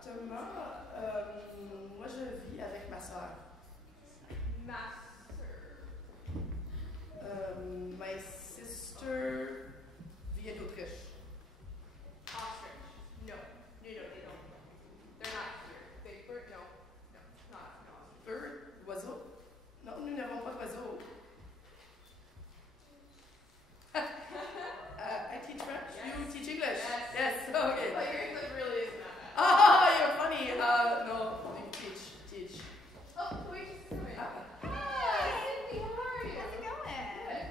appartement, moi je vis avec ma soeur. Ma sœur. My sister vit en Autriche. Ostrich. No, they don't. They're not here. Big bird? No, not ostrich. Bird, oiseau? Non, nous n'avons pas d'oiseau. I teach French. Yes. You teach English. Yes. Okay. But your English really is not bad. Oh, you're funny. No, you teach. Oh, wait, just a minute. Hi. Cindy, how are you? How's it going? Good.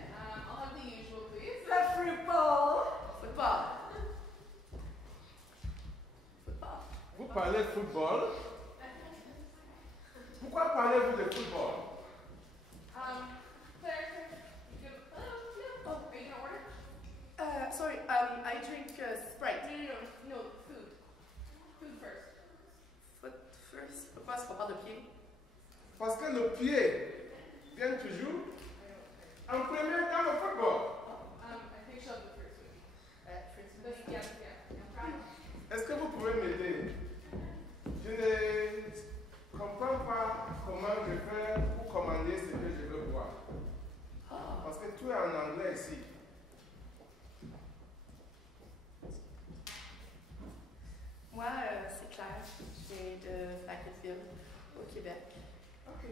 I'll have the usual, please. The fruit bowl. Football. Football. Vous parlez de football? Pourquoi parlez-vous de football? Claire, you good? Oh, are you gonna order? Sorry, I drink Sprite. No, food. Food first. Foot first. Pourquoi est-ce qu'on parle de pied? Parce que le pied vient toujours en premier dans le football. I think she'll have the fruit smoothie. Yeah. Est-ce que vous pouvez m'aider? Je ne comprends pas comment je fais pour commander ce que je veux boire. Parce que tout est en anglais ici. Moi, c'est Claire. Je viens de Fayetteville, au Québec. Ok.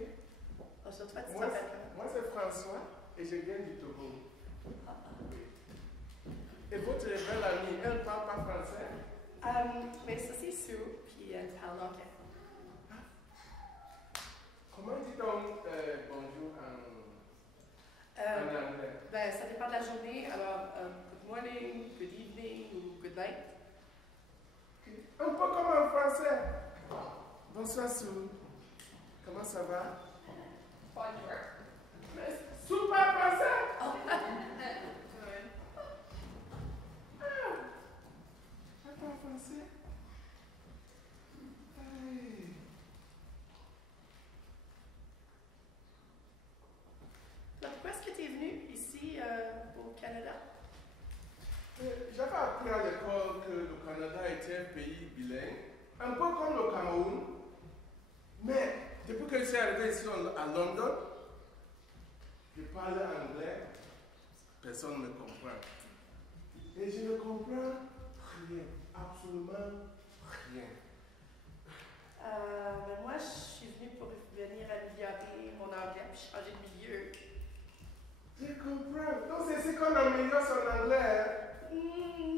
Ensuite, toi, tu Moi, t'appelles comment? moi c'est François et je viens du Togo. Ah. Et votre belle amie, elle ne parle pas français? Mais ça, c'est Sue, puis elle parle anglais. Comment dit-on bonjour en anglais? Ben, ça dépend de la journée. Alors, good morning, good evening ou good night. Un peu comme en français. Bonsoir Sue. Comment ça va? Bonjour. Mais super français! Pas en français? Hey. Donc, pourquoi est-ce que tu es venu ici au Canada? J'avais appris à l'école que le Canada était un pays bilingue, un peu comme le Cameroun. Mais depuis que je suis arrivé ici à London, je parle anglais, personne ne me comprend. Et je ne comprends rien, absolument rien. Mais moi, je suis venue pour venir améliorer mon anglais puis changer de milieu. Je comprends. Donc c'est ici qu'on améliore son anglais.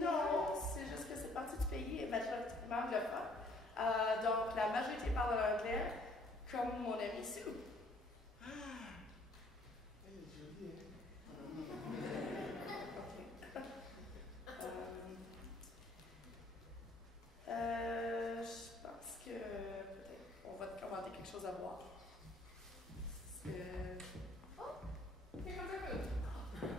Non, c'est juste que cette partie du pays est majoritairement anglophone. Donc, la majorité parle l'anglais, comme mon amie Sue. Elle est jolie, Je pense que peut-être on va te commander quelque chose à boire. Parce que... Oh, here comes our food.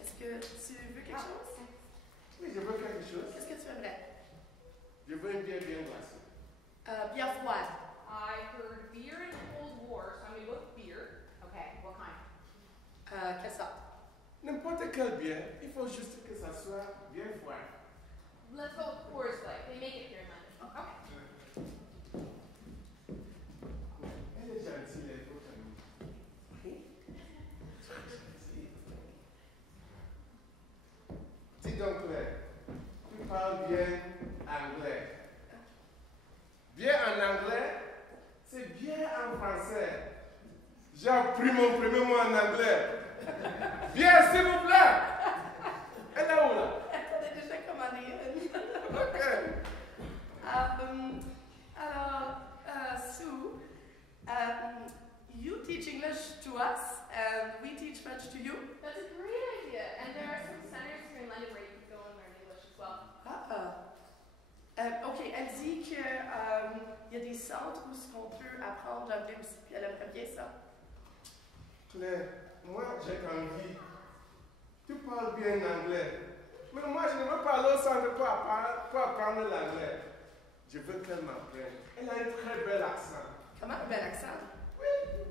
Est-ce que tu veux quelque chose? Oui, je veux quelque chose. Qu'est-ce que tu aimerais? Je veux une bière bien glacée. Bière froide. I heard beer in the Cold War, so I'm gonna go with beer. Okay, what kind? Quelle sorte? N'importe quelle bière, il faut juste que ça soit bien froide. Let's go with Coors Light. They make it here in London. Okay. Elle est gentille, elle est votre amie. Dis donc, Claire, tu parles bien anglais. Bien en anglais, c'est bien en français. J'ai appris mon premier mot en anglais. Bien, s'il vous plaît. Elle est où là? T'en as déjà commandé une. Ok. Sue, you teach English to us, and we teach French to you. That's a great idea. And there are some centers here in London where you can go and learn English as well. Ok, elle dit qu'il y a des centres où on peut apprendre l'anglais aussi, puis elle aimerait bien ça. Claire, moi j'ai envie. Tu parles bien anglais. Mais moi je ne veux pas aller au centre pour apprendre l'anglais. Je veux qu'elle m'apprenne. Elle a un très bel accent. Comment? Un bel accent? Oui.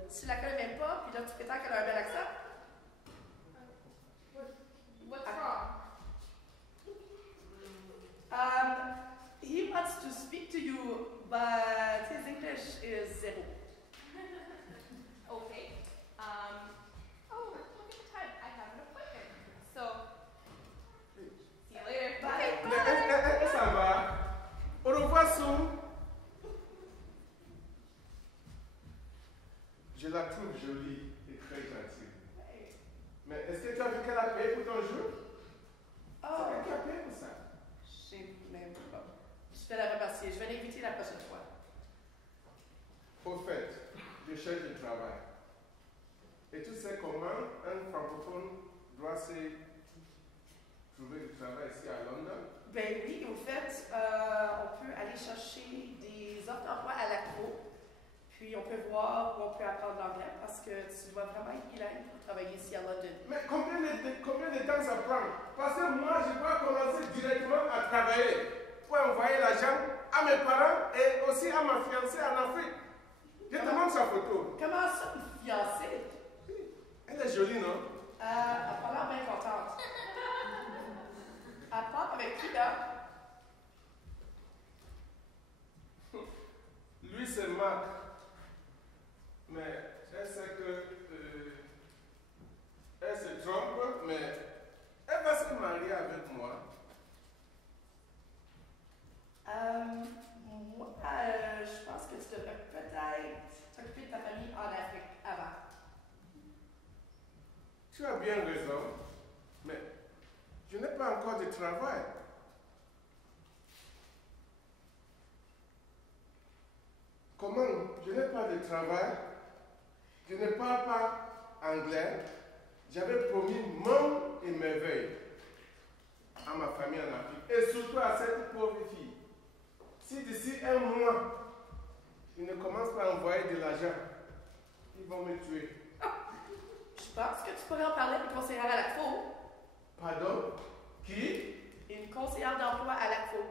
Tu la connais même pas, puis là tu prétends qu'elle a un bel accent? What's wrong? English is 0. Okay. Oh, look at the time. I have an appointment. So, see you later. Bye. Mais ça va? Au revoir, Sue. Je la trouve jolie et très gentille. Mais est-ce que tu as vu qu'elle a payé pour ton jeu? Oh, C'est elle qui a payé pour ça. je sais même pas. Je vais la remercier. Je vais l'inviter la prochaine fois. Au fait, je cherche du travail. Et tu sais comment un francophone doit se trouver du travail ici à London? Ben oui, au fait, on peut aller chercher des offres d'emploi à l'ACRO. Puis on peut voir où on peut apprendre l'anglais parce que tu dois vraiment être bilingue pour travailler ici à London. Mais combien de temps ça prend? Parce que moi, je dois commencer directement à travailler pour envoyer l'argent à mes parents et aussi à ma fiancée en Afrique. Je te montre sa photo. Comment ça, une fiancée? Elle est jolie, non? Elle a l'air bien contente. Elle part avec qui, là? Lui, c'est Marc. Mais elle sait que elle se trompe, mais elle va se marier avec moi. Moi, je pense que tu devrais peut-être t'occuper de ta famille en Afrique avant. Tu as bien raison, mais je n'ai pas encore de travail. Comment? Je n'ai pas de travail. Je ne parle pas anglais. J'avais promis monde et merveille à ma famille en Afrique et surtout à cette pauvre fille. Si d'ici un mois, ils ne commencent pas à envoyer de l'argent, ils vont me tuer. Je pense que tu pourrais en parler à une conseillère à l'ACFO. Pardon? Qui? Une conseillère d'emploi à l'ACFO.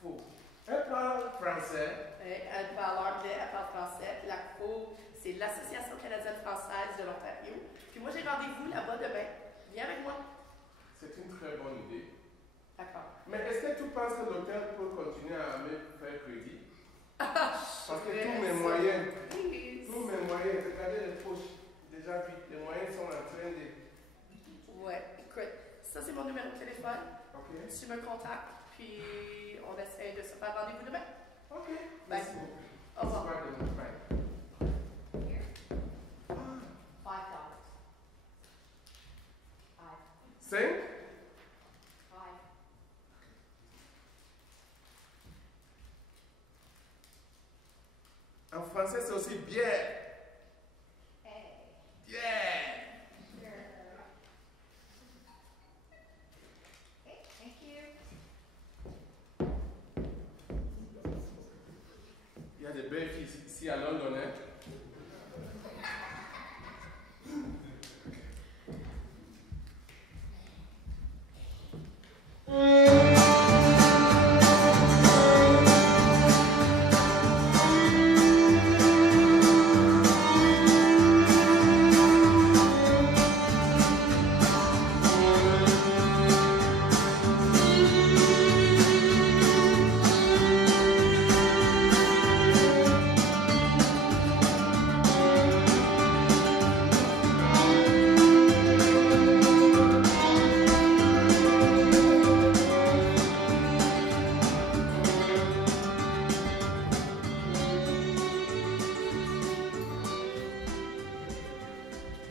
Faux. Elle parle français. Elle parle anglais, elle parle français. L'ACFO, c'est l'Association canadienne française de l'Ontario. Puis moi, j'ai rendez-vous là-bas demain. Viens avec moi. C'est une très bonne idée. D'accord. Mais est-ce que tu penses que l'hôtel peut continuer à me faire crédit? Parce que tous mes moyens, regardez les poches, déjà vite, les moyens sont en train de... Ouais, écoute, ça c'est mon numéro de téléphone. Ok? Tu me contactes, puis on essaie de se faire rendez-vous demain. Ok. Bye. Merci beaucoup. Au revoir. Bye. Here. Ah, $5. 5. 5? 5. En français, c'est aussi bière. Hey. Bière. Sure. Okay, thank you. Il y a des belles filles ici à London, hein?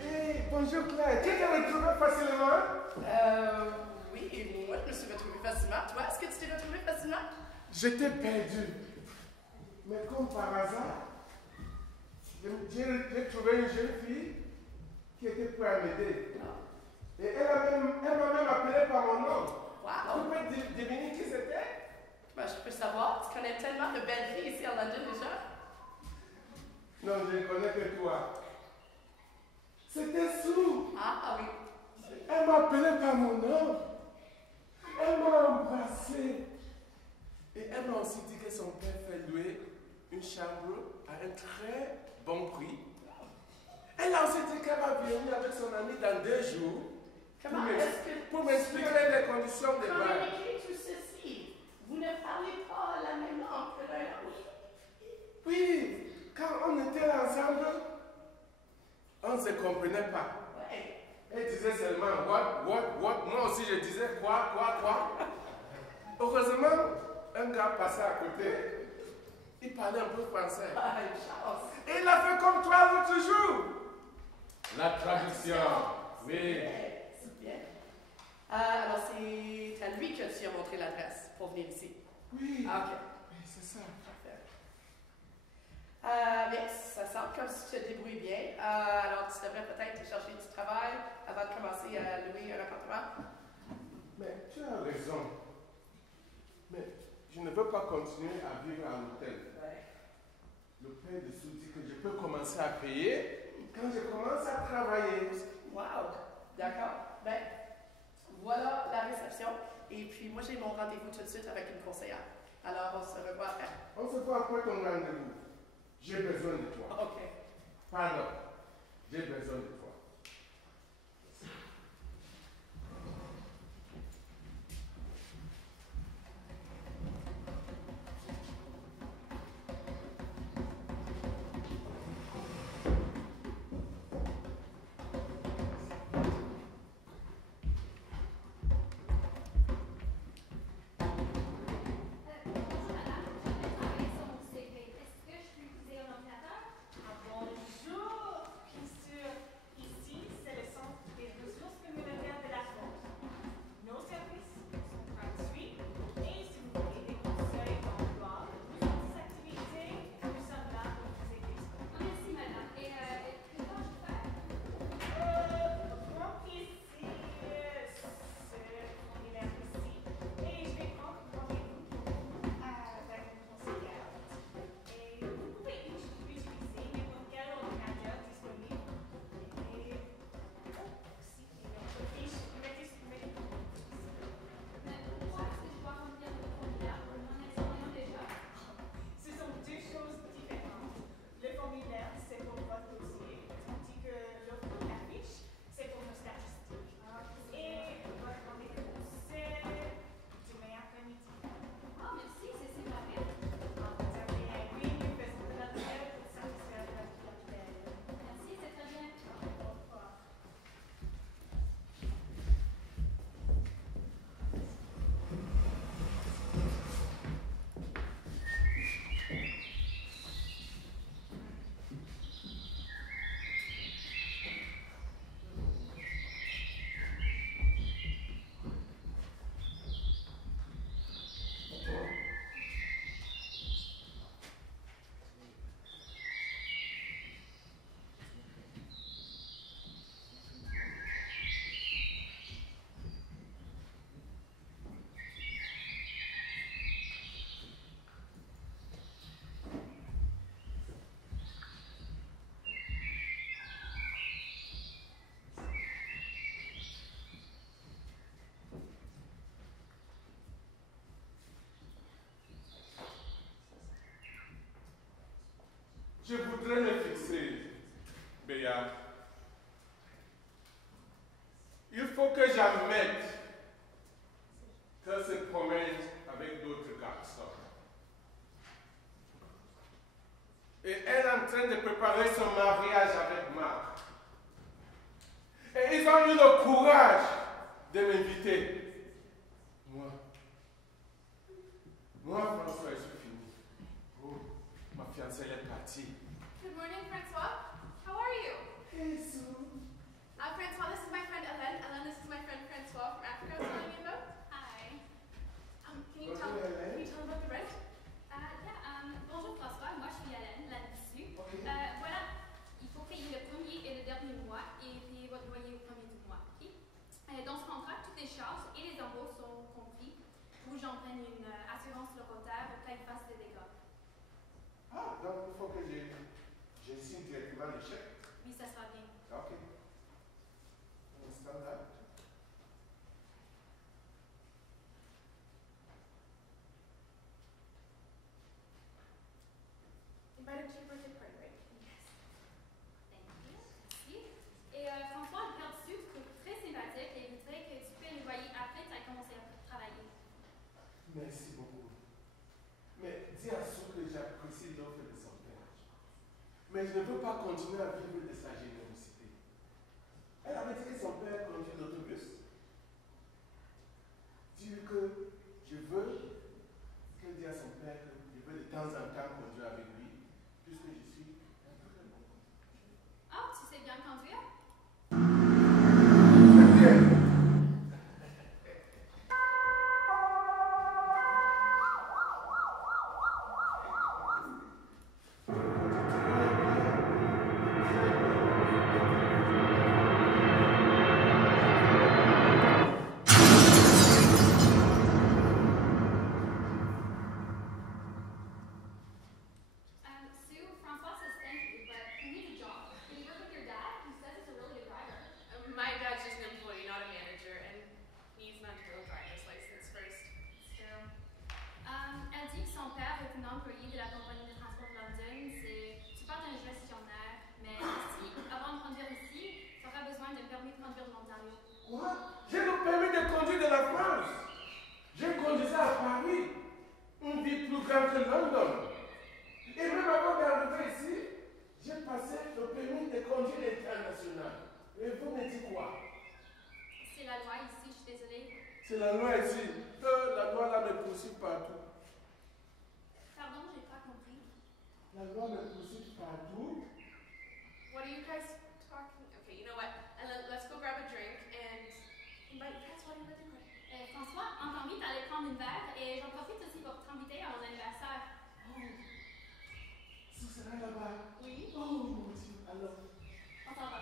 Hey, bonjour Claire. Tu t'es retrouvée facilement? Oui, et moi, je me suis retrouvée facilement. Toi, est-ce que tu t'es retrouvée facilement? J'étais perdu. Mais comme par hasard, j'ai trouvé une jeune fille qui était prête à m'aider. Et elle m'a même appelé par mon nom. Tu Wow! peux deviner qui c'était? Ben, je peux savoir, tu connais tellement de belles filles ici à London déjà. Non, je ne connais que toi. C'était Sue. Ah oui. Elle m'a appelé par mon nom. Elle m'a embrassé. Et elle m'a aussi dit que son père fait louer une chambre à un très bon prix. Elle a aussi dit qu'elle va venir avec son ami dans 2 jours Comment est-ce que pour m'expliquer les conditions de bail. communiquer tout ceci? Vous ne parlez pas la même langue que l'un l'autre. Oui, On ne se comprenait pas. Ouais. Elle disait seulement what. Moi aussi je disais quoi. Heureusement, un gars passait à côté. Il parlait un peu français. Ah, une chance. Et il a fait comme toi l'autre jour. La traduction. Oui. C'est bien. Alors, c'est à lui que tu as montré l'adresse pour venir ici. Oui. Ah, ok. Oui, c'est ça. Parfait. Bien, ça semble comme si tu te débrouilles bien. Alors, tu devrais peut-être chercher du travail avant de commencer à louer un appartement. Mais tu as raison. Mais je ne veux pas continuer à vivre à l'hôtel. Ouais. Le père de sous dit que je peux commencer à payer quand je commence à travailler. Wow! D'accord. Ben, voilà la réception. Et puis, moi, j'ai mon rendez-vous tout de suite avec une conseillère. Alors, on se revoit après. On se voit après ton rendez-vous. J'ai besoin de toi. OK. Pardon. J'ai besoin de toi. Bonjour madame, je vais travailler sur mon CV. Est-ce que je peux utiliser un ordinateur? Bonjour, bien sûr. Ici, c'est le centre des ressources communautaires de la France. Nos services sont gratuits et si vous voulez des conseils d'emploi ou d'autres activités, nous sommes là pour vous aider. Merci madame. Et que dois-je faire? Remplissez ce formulaire ici et je vais prendre rendez-vous avec mon conseillère. Et vous pouvez utiliser n'importe quel ordinateur disponible. Et aussi, votre fiche, mettez. Mais pourquoi est-ce que je dois remplir le formulaire? Nous en avons déjà. Ce sont deux choses différentes. Le formulaire, c'est pour votre dossier, tandis que la fiche, c'est pour nos statistiques. Et votre rendez-vous, c'est demain après-midi. Ah merci, c'est super bien. Oui, nous faisons de l'appel pour satisfaire votre appel. Merci, c'est très bien. Au revoir. Je voudrais me fixer, Béa. Il faut que j'admette qu'elle se promène avec d'autres garçons. Et elle est en train de préparer son mariage avec Marc. Et ils ont eu le courage de m'inviter. Moi, François, je suis fini. Oh, ma fiancée elle est partie. Good morning, Francois. How are you? Hey, Sue. Francois, this is my friend Hélène. Hélène, this is my friend Francois from Africa. I was telling you about. Hi. Can you tell about the rent? Bonjour François, moi je suis Hélène, là-dessus. Ok. Voilà, il faut payer le premier et le dernier mois et payer votre loyer au premier du mois. Ok? Dans ce contrat, toutes les charges et les embauches sont compris. Où j'en prenne une assurance locataire au cas il fasse des dégâts. Ah, donc il faut que je signe directement le chèque. Oui, ça sera bien. Ok. Un standard. You might have cheaper to credit, right? Yes. Thank you. Merci. Et François, le père dessus, je trouve très sympathique et il voudrait que tu payes le loyer après que tu as commencé à travailler. Merci beaucoup. Mais dis à Sue que j'apprécie l'offre de son père. Mais je ne veux pas continuer à vivre de sa générosité. permis de conduire de l'Ontario. Quoi? J'ai le permis de conduire de la France. J'ai conduit ça à Paris. Une ville plus grande que London. Et même avant d'arriver ici, j'ai passé le permis de conduire international. Et vous me dites quoi? C'est la loi ici, je suis désolée. C'est la loi ici. La loi là me poursuit partout. Pardon, j'ai pas compris. La loi me poursuit partout. What are you guys talking? Okay, you know what? And let's go grab a drink and invite you guys. What are you doing? François, en envie d'aller prendre une verre et j'en profite aussi pour t'inviter à mon anniversaire. Oh, ce sera là-bas. Oui. Oh mon Dieu, alors. On s'en va.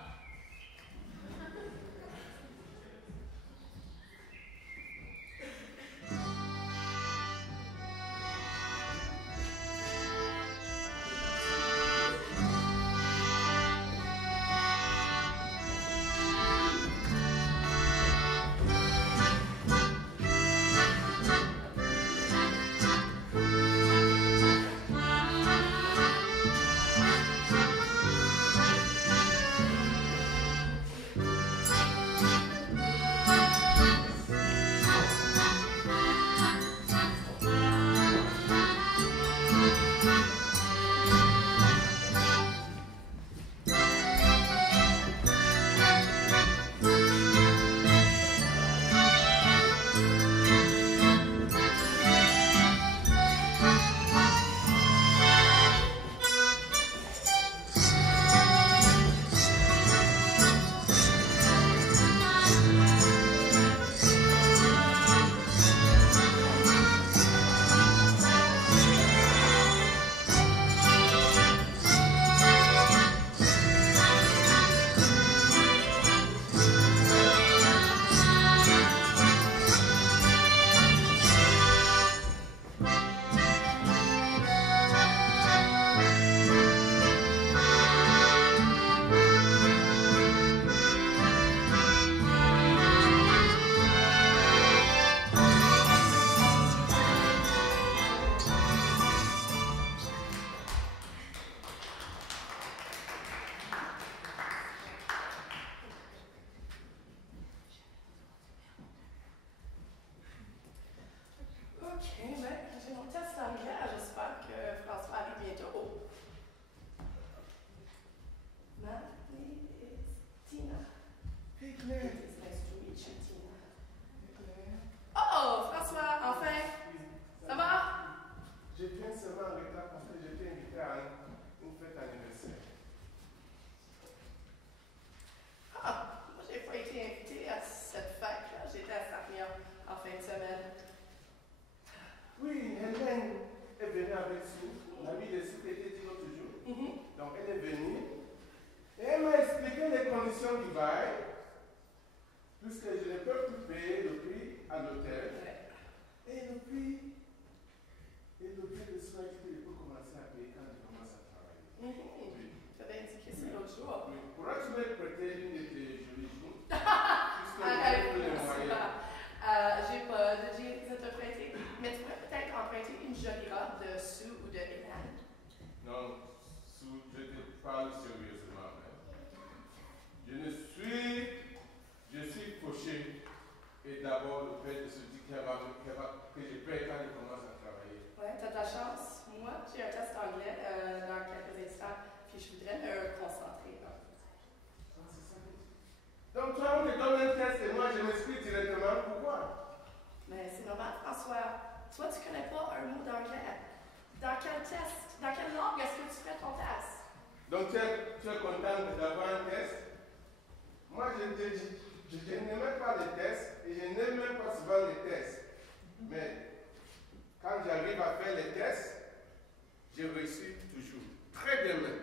OK, ben, j'ai mon test d'anglais. J'espère que François arrive bientôt. My name is Tina. Hey Claire. It is nice to meet you, Tina. Hey Claire. Oh, François, enfin! Ça va? Je viens seulement en retard parce que j'étais invité à une fête anniversaire. Ah, moi, j'ai pas été invitée à cette fête-là. J'étais à Sarnia en fin de semaine. Oui, Hélène est venue avec nous. La vie de ce qui était dit l'autre jour. Donc elle est venue. Et elle m'a expliqué les conditions du bail. Puisque je ne peux plus payer le prix à l'hôtel. Et le prix de soins que je peux commencer à payer quand je commence à travailler. Oui. Tu avais indiqué ça l'autre jour. Oui. Pourrais-tu me prêter une de tes jolies jeans? Puisque Allez, je n'ai plus les moyens. j'ai pas de jeans à te prêter, mais tu pourrais peut-être emprunter une jolie robe de Sue ou de Hélène. Non, Sue, je te parle sérieusement. Je suis fauché. Et d'abord, le fait de se dire que je paye quand je commence à travailler. Ouais, t'as de la chance. Moi, j'ai un test anglais dans quelques instants, puis je voudrais me concentrer un peu. Ah, c'est ça. Donc toi, on te donne un test et moi, je m'inscris directement. Pourquoi? Mais c'est normal, François. Toi, tu connais pas un mot d'anglais. Dans quel test, dans quelle langue est-ce que tu ferais ton test? Donc tu es content d'avoir un test? Moi, je n'aime même pas les tests et je n'aime même pas souvent les tests. Mais quand j'arrive à faire les tests, je réussis toujours. Très bien même.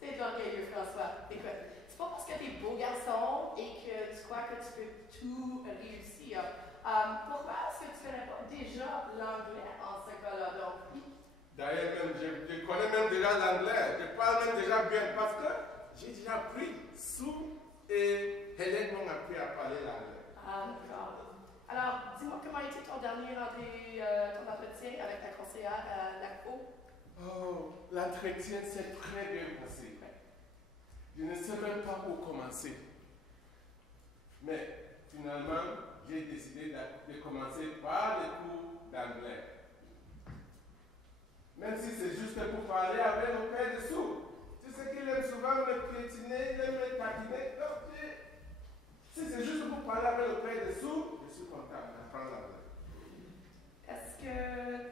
T'es orgueilleux, François. Écoute, c'est pas parce que t'es beau garçon et que tu crois que tu peux tout réussir. Pourquoi est-ce que tu connais pas déjà l'anglais en ce cas-là? Donc, D'ailleurs, même, je connais même déjà l'anglais. Je parle même déjà bien parce que j'ai déjà appris sous et Hélène m'ont appris à parler l'anglais. d'accord. Alors, dis-moi comment était ton dernier ton entretien avec la conseillère à l'ACO? Oh, l'entretien s'est très bien passé. Je ne sais même pas où commencer. Mais finalement, j'ai décidé de commencer par les cours d'anglais. Même si c'est juste pour parler avec le père de sous. Tu sais qu'il aime souvent me piétiner, il aime me taquiner. Donc, si c'est juste pour parler avec le père de sous, je suis content d'apprendre l'anglais. Est-ce que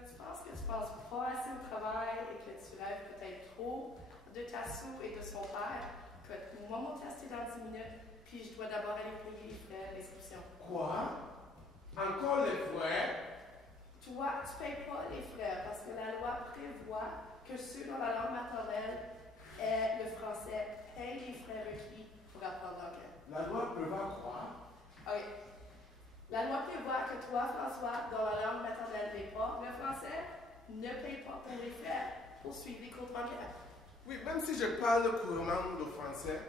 tu penses pas assez au travail et que tu rêves peut-être trop de ta sou et de son père? Écoute, moi, mon test est dans 10 minutes, puis je dois d'abord aller payer les frais d'inscription. Quoi? Encore les frais? Toi, tu ne payes pas les frais parce que la loi prévoit que ceux dont la langue maternelle est le français payent les frais requis pour apprendre l'anglais. La loi prévoit quoi? OK. La loi prévoit que toi, François, dont la langue maternelle n'est pas le français, ne paye pas pour les frais pour suivre les cours d'anglais. Oui, même si je parle couramment le français,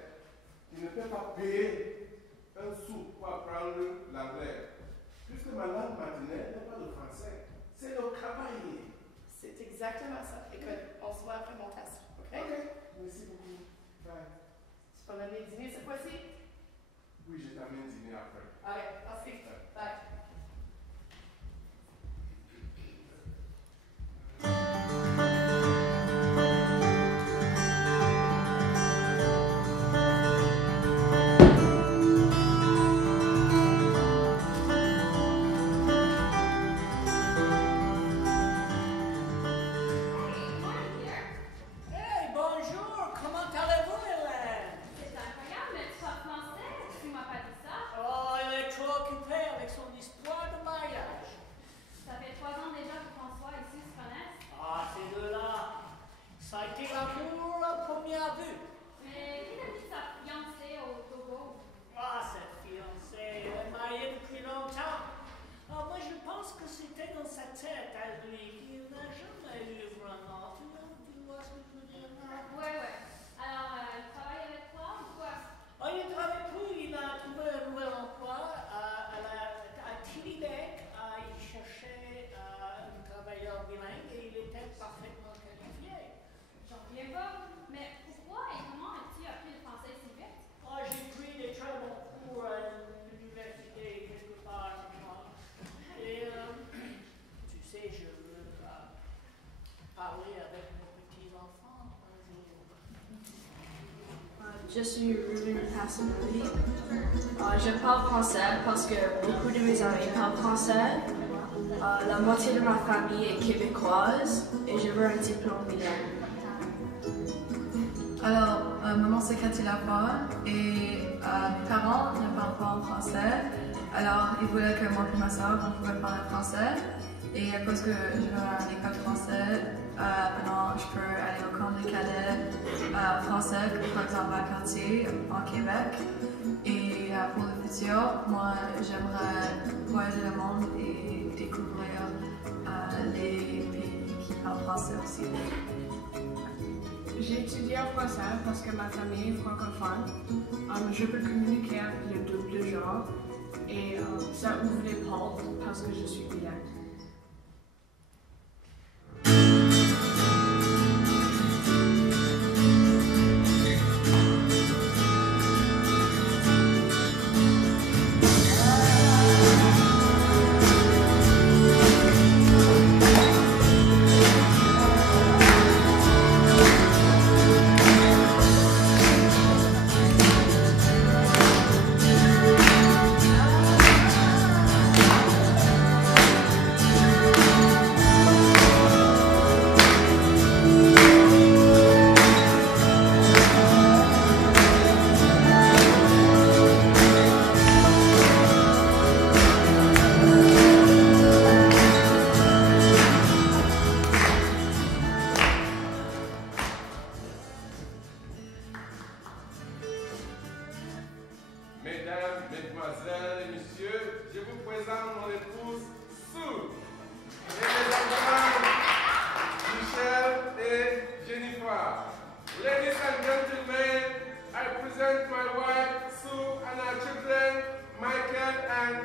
je ne peux pas payer un sou pour apprendre l'anglais. Puisque ma langue maternelle n'est pas le français, c'est le travail. C'est exactement ça. Écoute, on se voit après mon test. OK? Ok, merci beaucoup. Bye. Tu vas m'amener dîner cette fois-ci? Oui, je t'amène dîner après. OK, merci. Bye. Hey, bonjour, comment allez-vous, Hélène? C'est incroyable, mais tu parles français. Tu m'as pas dit ça. Oh, elle est trop occupée avec son histoire de mariage. Ça fait 3 ans déjà que François et Sue se connaissent. Ah, ces deux-là, ça a été l'amour à première vue. Mais qui a dit sa fiancée au Togo? Ah, cette fiancée, elle est mariée depuis longtemps. Ah, moi, je pense que c'était dans sa tête à lui qu'il n'a jamais eu vraiment. Tu vois ce que je veux dire? Ouais. Alors, il travaille avec toi ou quoi? Oh, il ne travaille plus, il a trouvé un nouvel emploi à TD Bank. Il cherchait un travailleur bilingue et il était parfaitement qualifié. J'en reviens pas. Mais pourquoi et comment as-tu appris le français si vite? Oh, j'ai pris des très bons cours à l'université quelque part. Et tu sais, je veux parler avec mes petits-enfants un jour. Je suis Ruben Passanelli. Je parle français parce que beaucoup de mes amis parlent français. La moitié de ma famille est québécoise et je veux un diplôme bilingue. Alors, maman c'est Cathy Lafont et mes parents ne parlent pas en français. Alors, ils voulaient que moi et ma soeur on pouvait parler français. Et à cause que je vais à l'école française, maintenant je peux aller au camp de cadets français, par exemple à Cartier, en Québec. Et pour le futur, moi j'aimerais voyager le monde et découvrir les pays qui parlent français aussi. J'ai étudié en français parce que ma famille est francophone. Je peux communiquer avec le double genre et ça ouvre les portes parce que je suis bilingue. Mesdames, Mesdemoiselles et Messieurs, je vous présente mon épouse Sue et mes enfants Michel et Jennifer. Ladies and gentlemen, I present my wife Sue and our children Michael and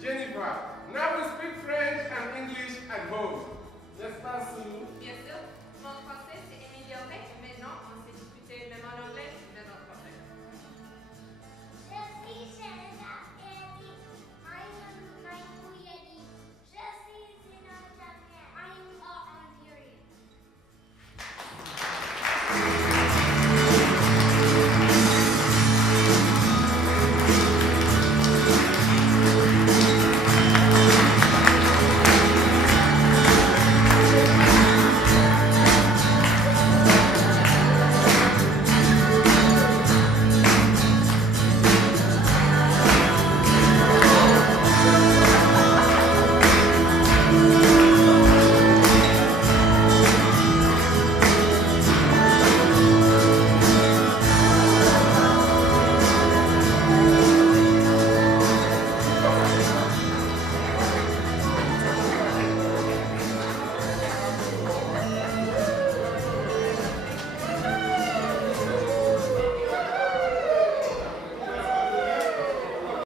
Jennifer. Now we speak French and English at home. N'est-ce pas, Sue? Bien sûr, mon français c'est amélioré et maintenant on sait discuter même en anglais.